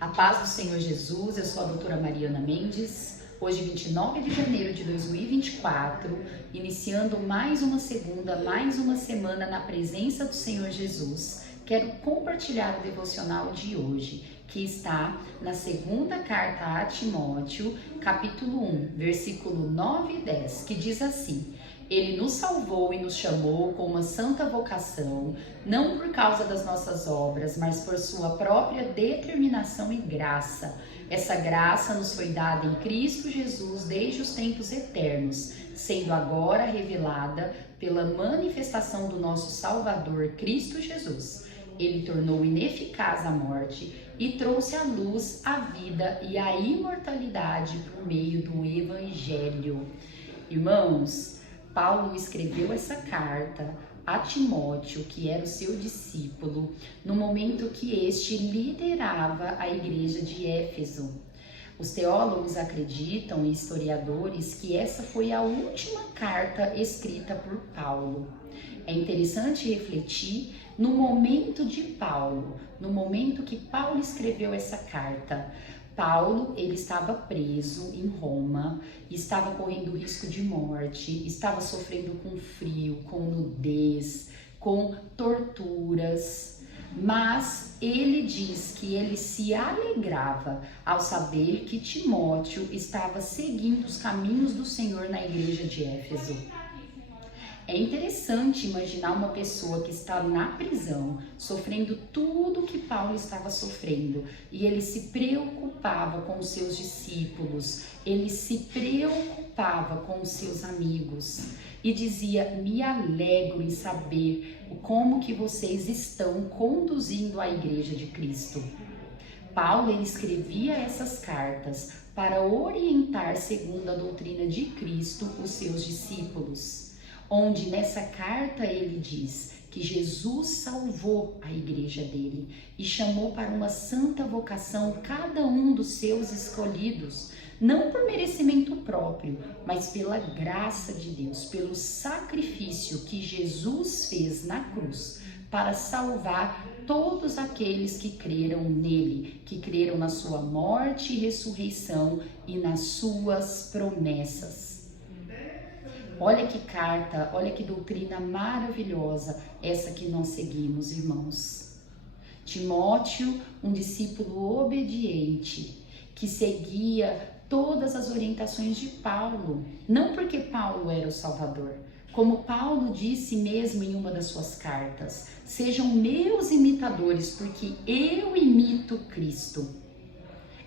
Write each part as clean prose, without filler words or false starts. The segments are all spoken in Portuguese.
A paz do Senhor Jesus, eu sou a doutora Mariana Mendes, hoje 29 de janeiro de 2024, iniciando mais uma segunda, mais uma semana na presença do Senhor Jesus. Quero compartilhar o devocional de hoje, que está na segunda carta a Timóteo, capítulo 1, versículo 9 e 10, que diz assim: Ele nos salvou e nos chamou com uma santa vocação, não por causa das nossas obras, mas por sua própria determinação e graça. Essa graça nos foi dada em Cristo Jesus desde os tempos eternos, sendo agora revelada pela manifestação do nosso Salvador, Cristo Jesus. Ele tornou ineficaz a morte e trouxe à luz a vida e a imortalidade por meio do Evangelho. Irmãos, Paulo escreveu essa carta a Timóteo, que era o seu discípulo, no momento que este liderava a igreja de Éfeso. Os teólogos acreditam e historiadores que essa foi a última carta escrita por Paulo. É interessante refletir no momento de Paulo, no momento que Paulo escreveu essa carta. Paulo, ele estava preso em Roma, estava correndo risco de morte, estava sofrendo com frio, com nudez, com torturas, mas ele diz que ele se alegrava ao saber que Timóteo estava seguindo os caminhos do Senhor na igreja de Éfeso. É interessante imaginar uma pessoa que está na prisão, sofrendo tudo que Paulo estava sofrendo, e ele se preocupava com os seus discípulos, ele se preocupava com os seus amigos e dizia: me alegro em saber como que vocês estão conduzindo a igreja de Cristo. Paulo, ele escrevia essas cartas para orientar segundo a doutrina de Cristo os seus discípulos, onde nessa carta ele diz que Jesus salvou a igreja dele e chamou para uma santa vocação cada um dos seus escolhidos, não por merecimento próprio, mas pela graça de Deus, pelo sacrifício que Jesus fez na cruz para salvar todos aqueles que creram nele, que creram na sua morte e ressurreição e nas suas promessas. Olha que carta, olha que doutrina maravilhosa essa que nós seguimos, irmãos. Timóteo, um discípulo obediente, que seguia todas as orientações de Paulo, não porque Paulo era o Salvador, como Paulo disse mesmo em uma das suas cartas: sejam meus imitadores, porque eu imito Cristo.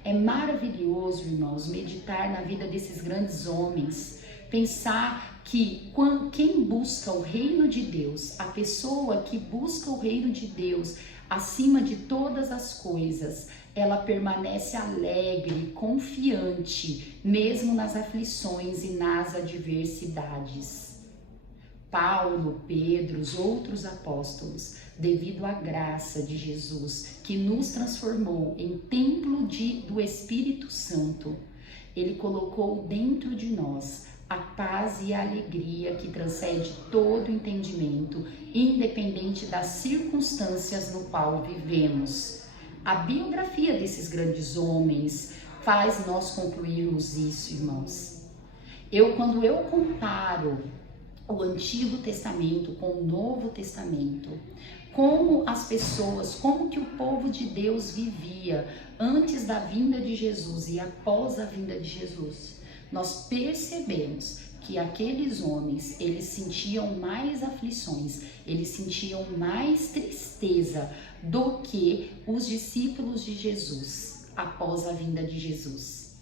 É maravilhoso, irmãos, meditar na vida desses grandes homens, pensar que quem busca o reino de Deus, a pessoa que busca o reino de Deus acima de todas as coisas, ela permanece alegre, confiante, mesmo nas aflições e nas adversidades. Paulo, Pedro, os outros apóstolos, devido à graça de Jesus, que nos transformou em templo do Espírito Santo, ele colocou dentro de nós a paz e a alegria que transcende todo entendimento, independente das circunstâncias no qual vivemos. A biografia desses grandes homens faz nós concluirmos isso, irmãos. Quando eu comparo o Antigo Testamento com o Novo Testamento, como as pessoas, como que o povo de Deus vivia antes da vinda de Jesus e após a vinda de Jesus, nós percebemos que aqueles homens, eles sentiam mais aflições, eles sentiam mais tristeza do que os discípulos de Jesus após a vinda de Jesus.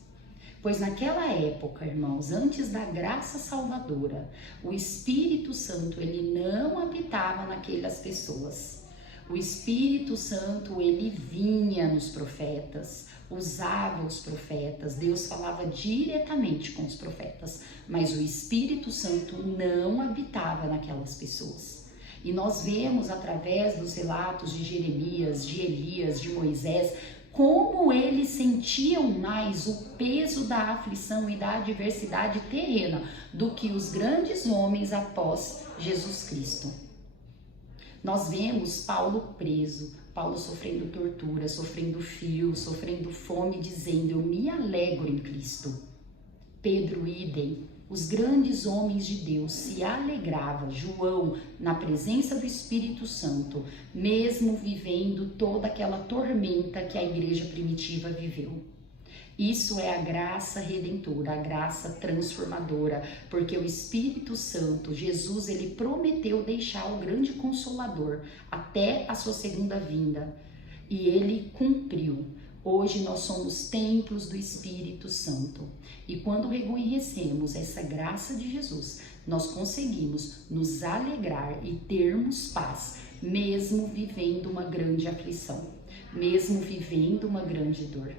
Pois naquela época, irmãos, antes da graça salvadora, o Espírito Santo, ele não habitava naquelas pessoas. O Espírito Santo, ele vinha nos profetas, usava os profetas, Deus falava diretamente com os profetas, mas o Espírito Santo não habitava naquelas pessoas. E nós vemos através dos relatos de Jeremias, de Elias, de Moisés, como eles sentiam mais o peso da aflição e da adversidade terrena do que os grandes homens após Jesus Cristo. Nós vemos Paulo preso, Paulo sofrendo tortura, sofrendo frio, sofrendo fome, dizendo: eu me alegro em Cristo. Pedro, idem. Os grandes homens de Deus se alegravam, João, na presença do Espírito Santo, mesmo vivendo toda aquela tormenta que a igreja primitiva viveu. Isso é a graça redentora, a graça transformadora, porque o Espírito Santo, Jesus, ele prometeu deixar o grande Consolador até a sua segunda vinda, e ele cumpriu. Hoje nós somos templos do Espírito Santo, e quando reconhecemos essa graça de Jesus, nós conseguimos nos alegrar e termos paz, mesmo vivendo uma grande aflição, mesmo vivendo uma grande dor.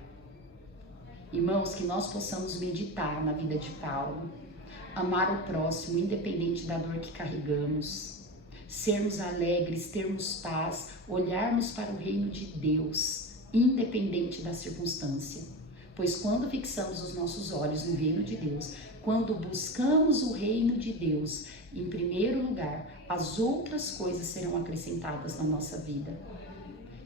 Irmãos, que nós possamos meditar na vida de Paulo, amar o próximo, independente da dor que carregamos, sermos alegres, termos paz, olharmos para o reino de Deus, independente da circunstância. Pois quando fixamos os nossos olhos no reino de Deus, quando buscamos o reino de Deus, em primeiro lugar, as outras coisas serão acrescentadas na nossa vida.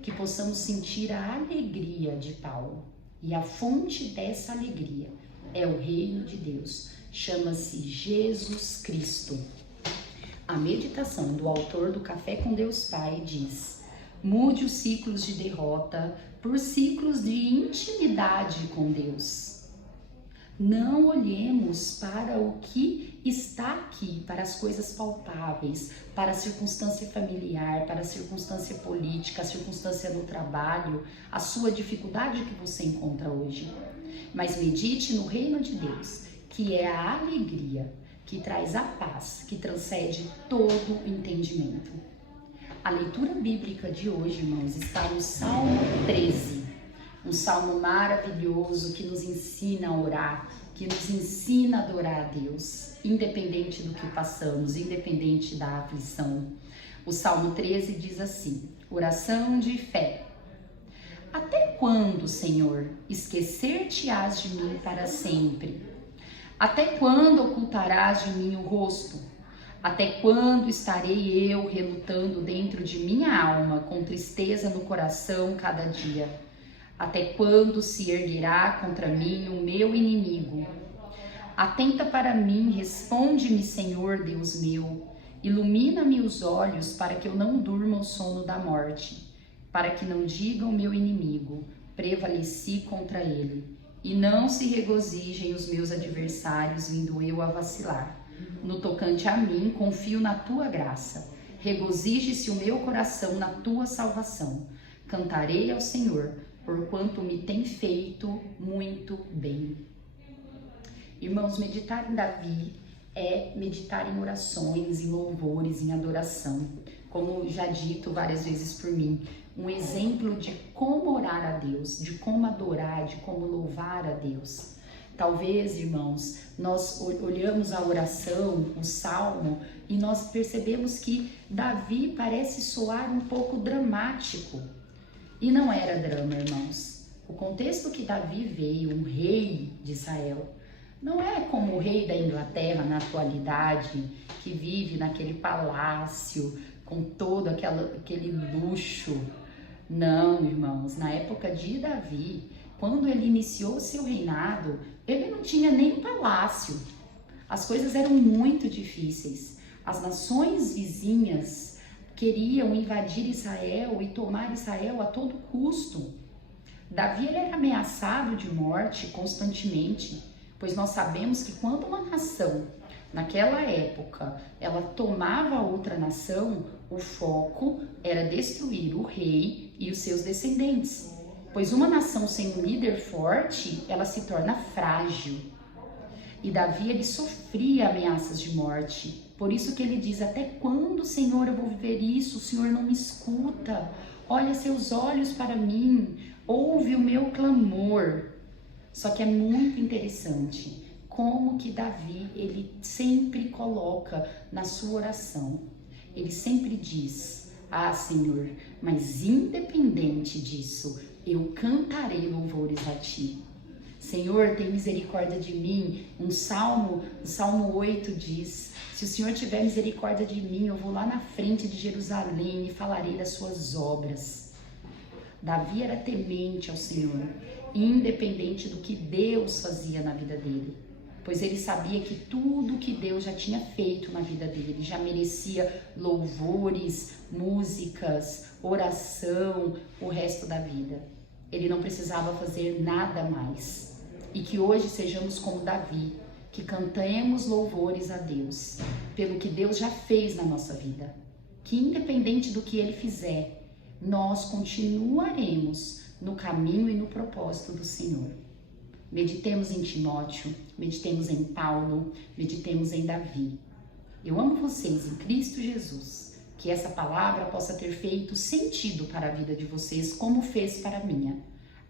Que possamos sentir a alegria de Paulo. E a fonte dessa alegria é o reino de Deus, chama-se Jesus Cristo. A meditação do autor do Café com Deus Pai diz: mude os ciclos de derrota por ciclos de intimidade com Deus. Não olhemos para o que está aqui, para as coisas palpáveis, para a circunstância familiar, para a circunstância política, a circunstância no trabalho, a sua dificuldade que você encontra hoje. Mas medite no reino de Deus, que é a alegria, que traz a paz, que transcende todo o entendimento. A leitura bíblica de hoje, irmãos, está no Salmo 13, um salmo maravilhoso que nos ensina a orar, que nos ensina a adorar a Deus, independente do que passamos, independente da aflição. O Salmo 13 diz assim: oração de fé. Até quando, Senhor, esquecer-te-ás de mim para sempre? Até quando ocultarás de mim o rosto? Até quando estarei eu relutando dentro de minha alma, com tristeza no coração cada dia? Até quando se erguerá contra mim o meu inimigo? Atenta para mim, responde-me, Senhor Deus meu. Ilumina-me os olhos para que eu não durma o sono da morte, para que não diga o meu inimigo: prevaleci contra ele, e não se regozijem os meus adversários, vindo eu a vacilar. No tocante a mim, confio na tua graça. Regozije-se o meu coração na tua salvação. Cantarei ao Senhor, porquanto me tem feito muito bem. Irmãos, meditar em Davi é meditar em orações, em louvores, em adoração. Como já dito várias vezes por mim, um exemplo de como orar a Deus, de como adorar, de como louvar a Deus. Talvez, irmãos, nós olhamos a oração, o salmo, e nós percebemos que Davi parece soar um pouco dramático. E não era drama, irmãos. O contexto que Davi veio, um rei de Israel, não é como o rei da Inglaterra na atualidade, que vive naquele palácio, com todo aquele luxo. Não, irmãos, na época de Davi, quando ele iniciou seu reinado, ele não tinha nem palácio. As coisas eram muito difíceis. As nações vizinhas queriam invadir Israel e tomar Israel a todo custo. Davi ele era ameaçado de morte constantemente, pois nós sabemos que quando uma nação, naquela época, ela tomava outra nação, o foco era destruir o rei e os seus descendentes. Pois uma nação sem um líder forte, ela se torna frágil. E Davi, ele sofria ameaças de morte. Por isso que ele diz: até quando, Senhor, eu vou viver isso? O Senhor não me escuta. Olha seus olhos para mim. Ouve o meu clamor. Só que é muito interessante como que Davi, ele sempre coloca na sua oração. Ele sempre diz: ah, Senhor, mas independente disso, eu cantarei louvores a ti. Senhor, tem misericórdia de mim. O Salmo 8 diz: se o Senhor tiver misericórdia de mim, eu vou lá na frente de Jerusalém e falarei das suas obras. Davi era temente ao Senhor, independente do que Deus fazia na vida dele, pois ele sabia que tudo que Deus já tinha feito na vida dele, ele já merecia louvores, músicas, oração, o resto da vida. Ele não precisava fazer nada mais. E que hoje sejamos como Davi, que cantemos louvores a Deus, pelo que Deus já fez na nossa vida. Que independente do que Ele fizer, nós continuaremos no caminho e no propósito do Senhor. Meditemos em Timóteo, meditemos em Paulo, meditemos em Davi. Eu amo vocês em Cristo Jesus. Que essa palavra possa ter feito sentido para a vida de vocês, como fez para a minha.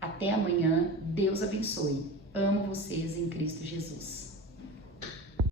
Até amanhã, Deus abençoe. Amo vocês em Cristo Jesus.